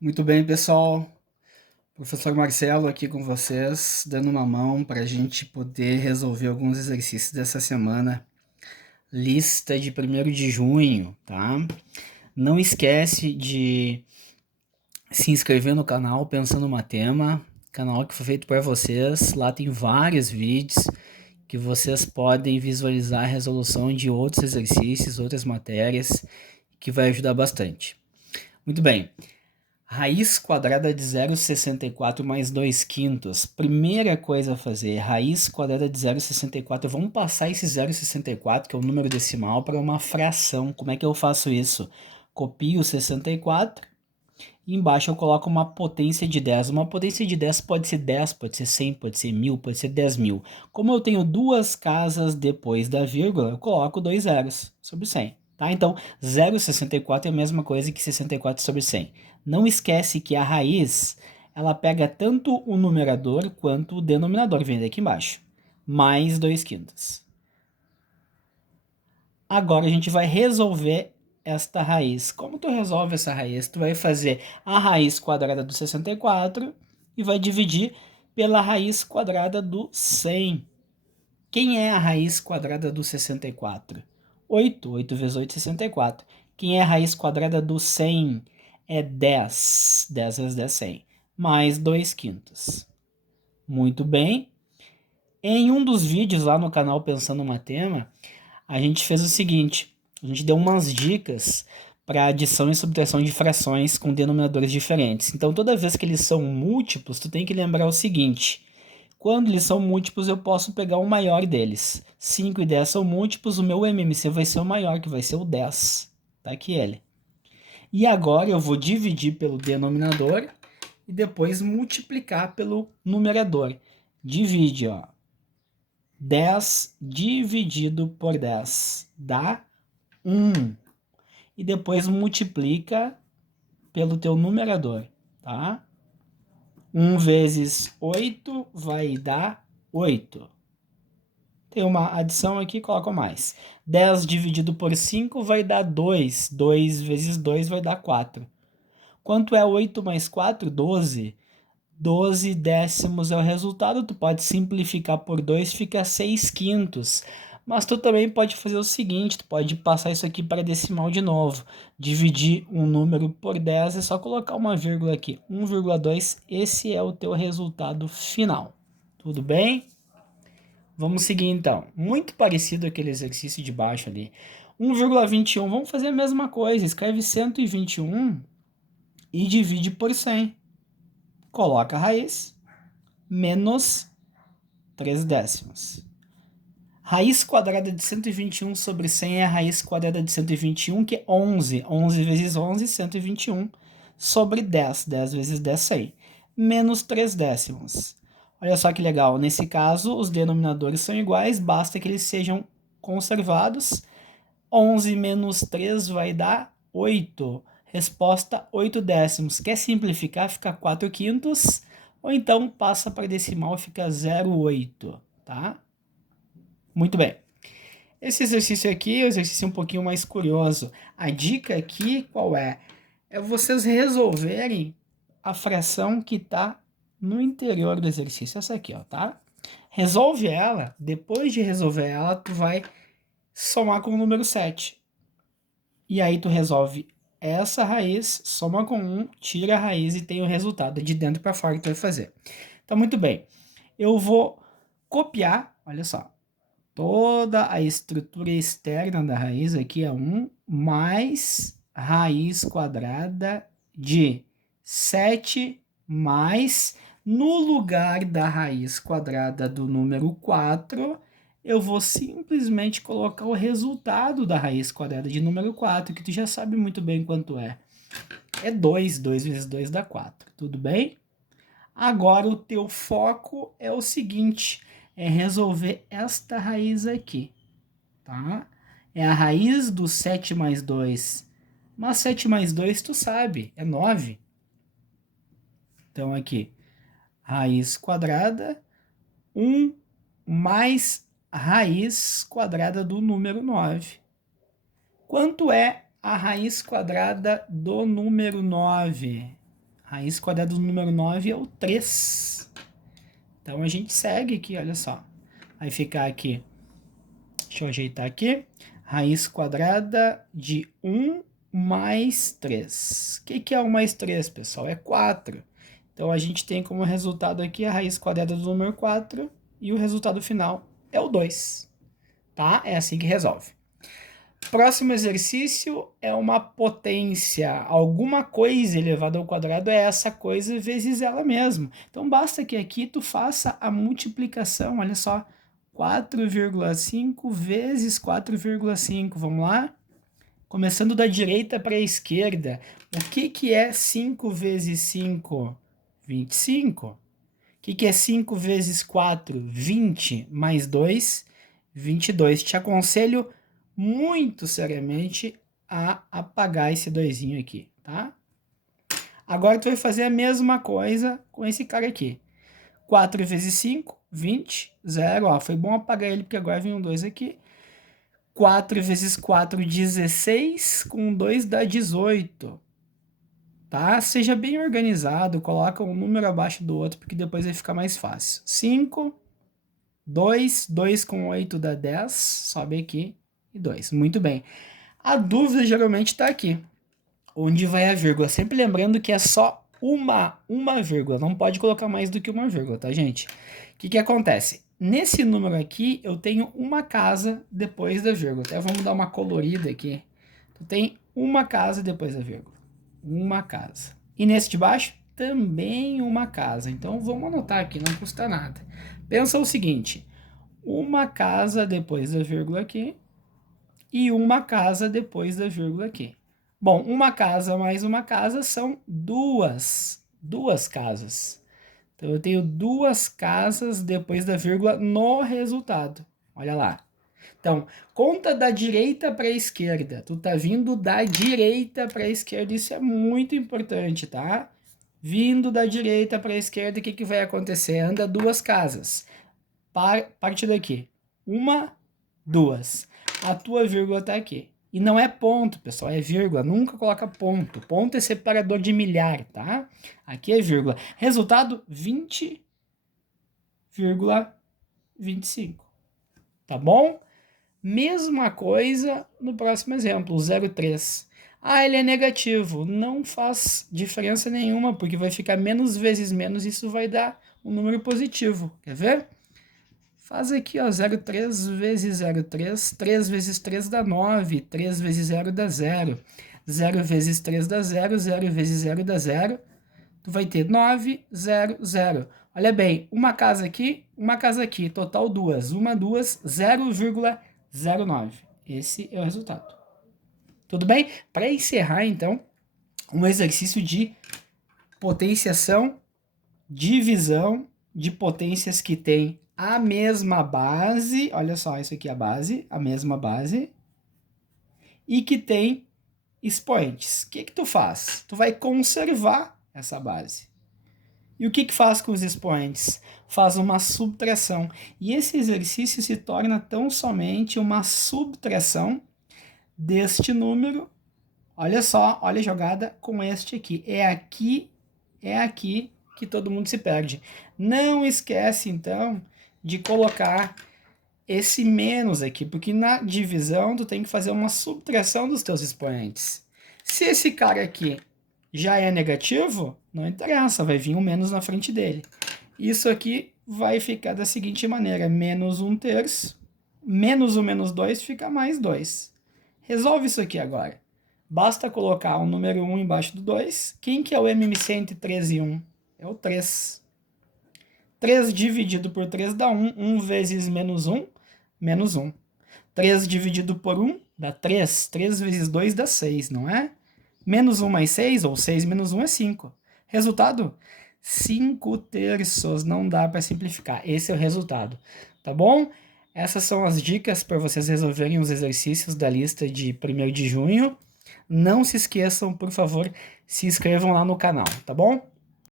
Muito bem, pessoal. Professor Marcelo aqui com vocês, dando uma mão para a gente poder resolver alguns exercícios dessa semana. Lista de 1º de junho, tá? Não esquece de se inscrever no canal Pensando Matema, canal que foi feito para vocês. Lá tem vários vídeos que vocês podem visualizar a resolução de outros exercícios, outras matérias, que vai ajudar bastante. Muito bem. Raiz quadrada de 0,64 mais 2 quintos. Primeira coisa a fazer, raiz quadrada de 0,64. Vamos passar esse 0,64, que é o número decimal, para uma fração. Como é que eu faço isso? Copio o 64 e embaixo eu coloco uma potência de 10. Uma potência de 10 pode ser 10, pode ser 100, pode ser 1000, pode ser 10.000. Como eu tenho duas casas depois da vírgula, eu coloco dois zeros sobre 100. Tá? Então, 0,64 é a mesma coisa que 64 sobre 100. Não esquece que a raiz, ela pega tanto o numerador quanto o denominador, vem daqui embaixo, mais 2 quintos. Agora a gente vai resolver esta raiz. Como tu resolve essa raiz? Tu vai fazer a raiz quadrada do 64 e vai dividir pela raiz quadrada do 100. Quem é a raiz quadrada do 64? 8. 8 vezes 8 é 64. Quem é a raiz quadrada do 100? É 10. 10 vezes 10 é 100. Mais 2 quintos. Muito bem. Em um dos vídeos lá no canal Pensando Matema, a gente fez o seguinte, a gente deu umas dicas para adição e subtração de frações com denominadores diferentes. Então, toda vez que eles são múltiplos, tu tem que lembrar o seguinte, quando eles são múltiplos, eu posso pegar o maior deles. 5 e 10 são múltiplos, o meu MMC vai ser o maior, que vai ser o 10. Tá aqui ele. E agora eu vou dividir pelo denominador e depois multiplicar pelo numerador. Divide, ó. 10 dividido por 10 dá 1. E depois multiplica pelo teu numerador, tá? 1 vezes 8 vai dar 8. Tem uma adição aqui, coloca mais. 10 dividido por 5 vai dar 2. 2 vezes 2 vai dar 4. Quanto é 8 mais 4? 12. 12 décimos é o resultado, tu pode simplificar por 2, fica 6 quintos. Mas tu também pode fazer o seguinte, tu pode passar isso aqui para decimal de novo. Dividir um número por 10 é só colocar uma vírgula aqui, 1,2, esse é o teu resultado final. Tudo bem? Vamos seguir então. Muito parecido aquele exercício de baixo ali. 1,21, vamos fazer a mesma coisa, escreve 121 e divide por 100. Coloca a raiz, menos 3 décimos. Raiz quadrada de 121 sobre 100 é a raiz quadrada de 121, que é 11. 11 vezes 11, 121, sobre 10. 10 vezes 10, 100. Menos 3 décimos. Olha só que legal. Nesse caso, os denominadores são iguais, basta que eles sejam conservados. 11 menos 3 vai dar 8. Resposta 8 décimos. Quer simplificar? Fica 4 quintos. Ou então passa para decimal e fica 0,8, tá? Muito bem. Esse exercício aqui é um exercício um pouquinho mais curioso. A dica aqui qual é? É vocês resolverem a fração que está no interior do exercício. Essa aqui, ó, tá? Resolve ela. Depois de resolver ela, tu vai somar com o número 7. E aí tu resolve essa raiz, soma com 1, tira a raiz e tem o resultado de dentro para fora que tu vai fazer. Então, muito bem. Eu vou copiar, olha só, toda a estrutura externa da raiz aqui é 1 mais raiz quadrada de 7 mais, no lugar da raiz quadrada do número 4, eu vou simplesmente colocar o resultado da raiz quadrada de número 4, que tu já sabe muito bem quanto é. É 2, 2 vezes 2 dá 4, tudo bem? Agora o teu foco é o seguinte, é resolver esta raiz aqui, tá? É a raiz do 7 mais 2, mas 7 mais 2 tu sabe, é 9. Então aqui, raiz quadrada, 1 mais raiz quadrada do número 9. Quanto é a raiz quadrada do número 9? Raiz quadrada do número 9 é o 3. Então, a gente segue aqui, olha só. Vai ficar aqui, deixa eu ajeitar aqui, raiz quadrada de 1 mais 3. O que é 1 mais 3, pessoal? É 4. Então, a gente tem como resultado aqui a raiz quadrada do número 4 e o resultado final é o 2. Tá? É assim que resolve. Próximo exercício é uma potência. Alguma coisa elevada ao quadrado é essa coisa vezes ela mesma. Então, basta que aqui tu faça a multiplicação, olha só. 4,5 vezes 4,5. Vamos lá? Começando da direita para a esquerda. O que é 5 vezes 5? 25. O que é 5 vezes 4? 20. Mais 2, 22. Te aconselho muito seriamente a apagar esse 2 aqui, tá? Agora tu vai fazer a mesma coisa com esse cara aqui. 4 vezes 5, 20, 0. Ó, foi bom apagar ele porque agora vem um 2 aqui. 4 vezes 4, 16, com 2 dá 18. Tá? Seja bem organizado, coloca um número abaixo do outro, porque depois vai ficar mais fácil. 5, 2, 2 com 8 dá 10, sobe aqui, e 2. Muito bem. A dúvida geralmente está aqui. Onde vai a vírgula? Sempre lembrando que é só uma vírgula, não pode colocar mais do que uma vírgula, tá, gente? O que acontece? Nesse número aqui, eu tenho uma casa depois da vírgula. Até vamos dar uma colorida aqui. Tu tem uma casa depois da vírgula. Uma casa. E nesse de baixo, também uma casa. Então, vamos anotar aqui, não custa nada. Pensa o seguinte, uma casa depois da vírgula aqui e uma casa depois da vírgula aqui. Bom, uma casa mais uma casa são duas casas. Então, eu tenho 2 casas depois da vírgula no resultado. Olha lá. Então, conta da direita para a esquerda. Tu tá vindo da direita para a esquerda. Isso é muito importante, tá? Vindo da direita para a esquerda, o que vai acontecer? Anda 2 casas. Parte daqui. 1, 2. A tua vírgula tá aqui. E não é ponto, pessoal, é vírgula. Nunca coloca ponto. Ponto é separador de milhar, tá? Aqui é vírgula. Resultado, 20,25. Tá bom? Mesma coisa no próximo exemplo, o 0,3. Ah, ele é negativo. Não faz diferença nenhuma, porque vai ficar menos vezes menos, isso vai dar um número positivo. Quer ver? Faz aqui, ó, 0,3 vezes 0,3, 3 vezes 3 dá 9, 3 vezes 0 dá 0, 0 vezes 3 dá 0, 0 vezes 0 dá 0, tu vai ter 9, 0, 0. Olha bem, uma casa aqui, total 2, 2, 0,09. Esse é o resultado. Tudo bem? Para encerrar, então, um exercício de potenciação, divisão de potências que tem a mesma base, olha só, isso aqui é a mesma base, e que tem expoentes. O que tu faz? Tu vai conservar essa base. E o que faz com os expoentes? Faz uma subtração. E esse exercício se torna tão somente uma subtração deste número. Olha só, olha a jogada com este aqui. É aqui que todo mundo se perde. Não esquece, então, de colocar esse menos aqui, porque na divisão tu tem que fazer uma subtração dos teus expoentes. Se esse cara aqui já é negativo, não interessa, vai vir um menos na frente dele. Isso aqui vai ficar da seguinte maneira, menos 1/3, menos 1 menos 2 fica mais 2. Resolve isso aqui agora. Basta colocar o número 1 embaixo do 2. Quem que é o MMC entre 3 e 1? É o 3. 3 dividido por 3 dá 1. 1 vezes menos 1, menos 1. 3 dividido por 1 dá 3. 3 vezes 2 dá 6, não é? Menos 1 mais 6, ou 6 menos 1 é 5. Resultado? 5/3. Não dá para simplificar. Esse é o resultado. Tá bom? Essas são as dicas para vocês resolverem os exercícios da lista de 1º de junho. Não se esqueçam, por favor, se inscrevam lá no canal, tá bom?